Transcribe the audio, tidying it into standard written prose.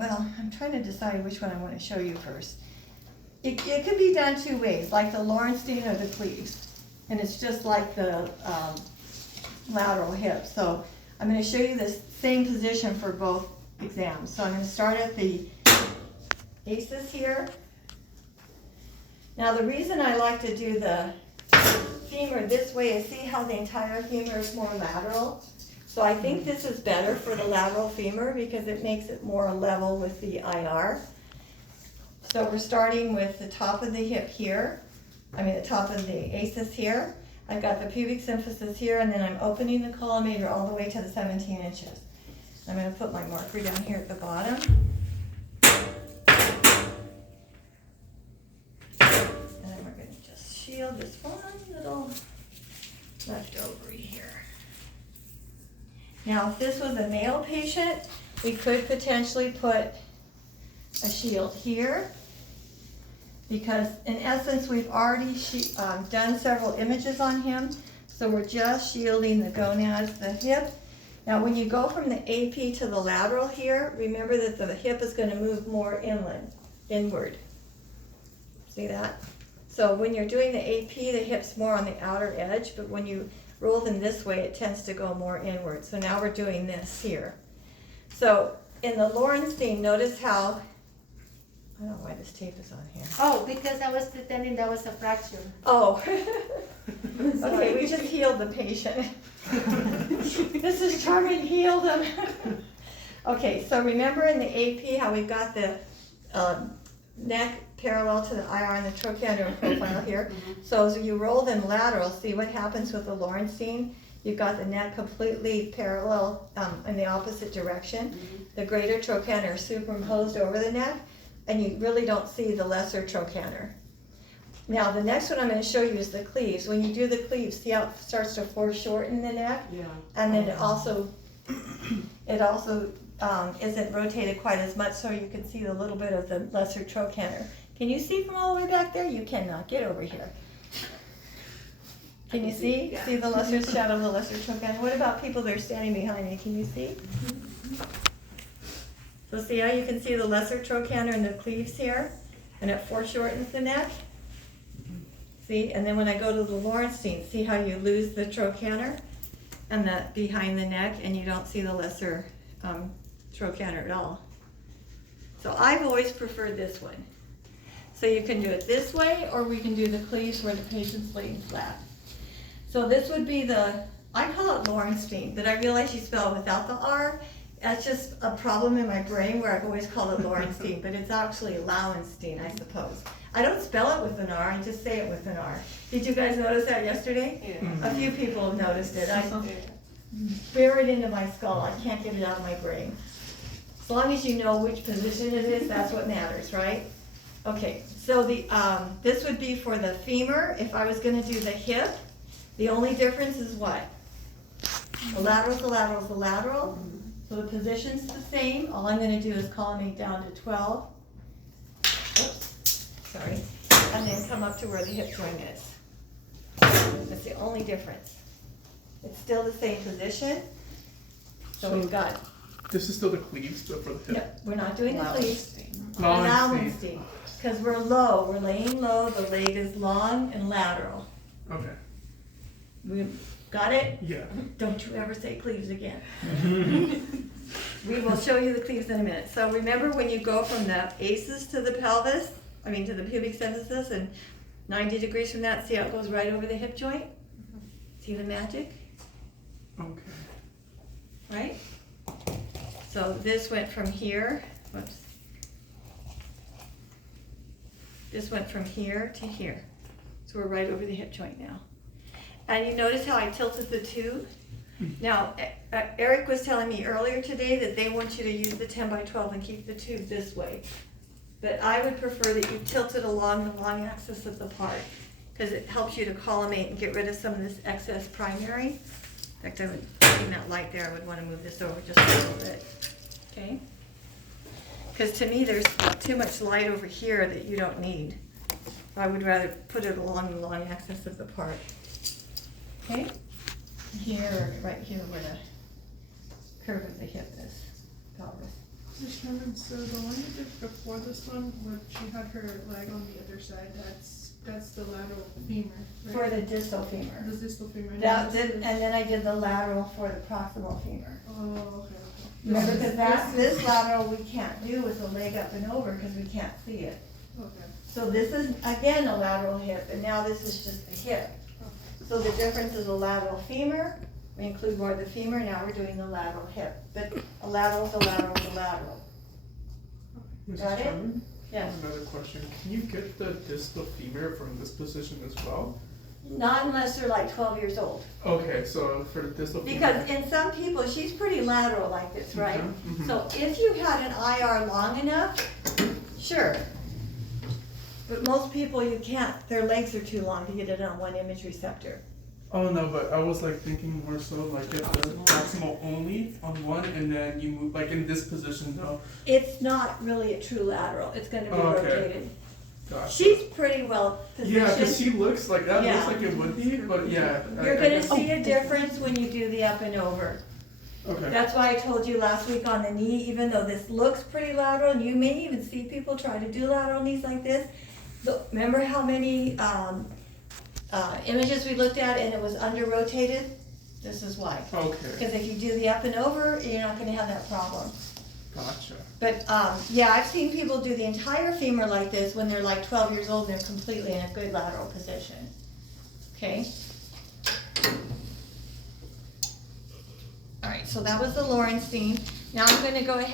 well, I'm trying to decide which one I want to show you first. It could be done two ways, like the Lawrenstein or the Cleves. And it's just like the lateral hip. So I'm going to show you the same position for both exams. So I'm going to start at the ACEs here. Now the reason I like to do the femur this way is see how the entire femur is more lateral. So I think this is better for the lateral femur because it makes it more level with the IR. So we're starting with the top of the hip here. The top of the ACEs here. I've got the pubic symphysis here, and then I'm opening the collimator all the way to the 17 inches. I'm going to put my marker down here at the bottom. And then we're going to just shield this one little leftover here. Now, if this was a male patient, we could potentially put a shield here, because in essence we've already done several images on him, so we're just shielding the gonads, the hip. Now when you go from the AP to the lateral here, remember that the hip is going to move more inward. See that? So when you're doing the AP, the hip's more on the outer edge, but when you roll them this way, it tends to go more inward. So now we're doing this here. So in the Lawrenstein, notice how, I don't know why this tape is on here. Oh, because I was pretending that was a fracture. Oh. Okay, we just healed the patient. This is Charmin, healed him. Okay, so remember in the AP how we've got the neck parallel to the IR and the trochanter profile here. So as you roll them lateral, see what happens with the Lawrenstein? You've got the neck completely parallel in the opposite direction. The greater trochanter superimposed over the neck, and you really don't see the lesser trochanter. Now the next one I'm going to show you is the Cleves. When you do the Cleves, see how it starts to foreshorten the neck? Yeah. And then it also isn't rotated quite as much, so you can see a little bit of the lesser trochanter. Can you see from all the way back there? You cannot. Get over here. Can you see? Yeah. See the lesser shadow of the lesser trochanter? What about people that are standing behind me? Can you see? So see how you can see the lesser trochanter and the Cleves here? And it foreshortens the neck? See? And then when I go to the Lawrenstein, see how you lose the trochanter and that behind the neck, and you don't see the lesser trochanter at all. So I've always preferred this one. So you can do it this way, or we can do the Cleves where the patient's laying flat. So this would be I call it Lawrenstein, but I realize you spell it without the R. That's just a problem in my brain where I've always called it Lawrenstein, but it's actually Lauenstein, I suppose. I don't spell it with an R, I just say it with an R. Did you guys notice that yesterday? Yeah. A few people have noticed it. I buried into my skull. I can't get it out of my brain. As long as you know which position it is, that's what matters, right? Okay, so this would be for the femur. If I was going to do the hip, the only difference is what? The lateral is the lateral is the lateral. So the position's the same. All I'm going to do is collimate down to 12. Oops, sorry. And then come up to where the hip joint is. That's the only difference. It's still the same position. So we've got, This is still the Cleves, but for the no, hip. we're not doing the Cleves. Lauenstein. Lauenstein. Because we're low, we're laying low, the leg is long and lateral. Okay. We got it? Yeah. Don't you ever say Cleves again. We will show you the Cleves in a minute. So remember when you go from the ACEs to the pelvis, to the pubic symphysis, and 90 degrees from that, see how it goes right over the hip joint? See the magic? Okay. Right? So this went from here, whoops. This went from here to here. So we're right over the hip joint now. And you notice how I tilted the tube? Now, Eric was telling me earlier today that they want you to use the 10 by 12 and keep the tube this way. But I would prefer that you tilt it along the long axis of the part, because it helps you to collimate and get rid of some of this excess primary. In fact, I would, in that light there, I would want to move this over just a little bit. Okay? Because to me, there's too much light over here that you don't need. I would rather put it along the long axis of the part. Okay? Here, right here where the curve of the hip is, pelvis. Ms. Chairman, so the one you did before this one, where she had her leg on the other side, that's the lateral femur, right? For the distal femur. The distal femur. and That this did, is- and then I did the lateral for the proximal femur. Oh, okay. Remember, This because is- that, this lateral we can't do with the leg up and over because we can't see it. Okay. So this is, again, a lateral hip, and now this is just the hip. So the difference is a lateral femur, we include more of the femur, now we're doing the lateral hip. But a lateral is a lateral is a lateral. Mrs. Got it? Chairman? Yes. Another question. Can you get the distal femur from this position as well? Not unless they're like 12 years old. Okay, so for the distal femur. Because in some people, she's pretty lateral like this, right? Mhm, mhm. So if you had an IR long enough, sure. But most people, you can't, their legs are too long to get it on one image receptor. Oh no, but I was like thinking more so like get the proximal only on one and then you move like in this position though. It's not really a true lateral, it's gonna be Okay. rotated. Gosh. She's pretty well Yeah, cause positioned. she looks like that Yeah. looks like it would be, but yeah. You're I gonna guess- see a difference when you do the up and over. Okay. That's why I told you last week on the knee, even though this looks pretty lateral, and you may even see people try to do lateral knees like this. Remember how many, images we looked at and it was under rotated? This is why. Okay. Because if you do the up and over, you're not gonna have that problem. Gotcha. But, yeah, I've seen people do the entire femur like this when they're like 12 years old and they're completely in a good lateral position. Okay? All right, so that was the Lawrence theme. Now I'm gonna go ahead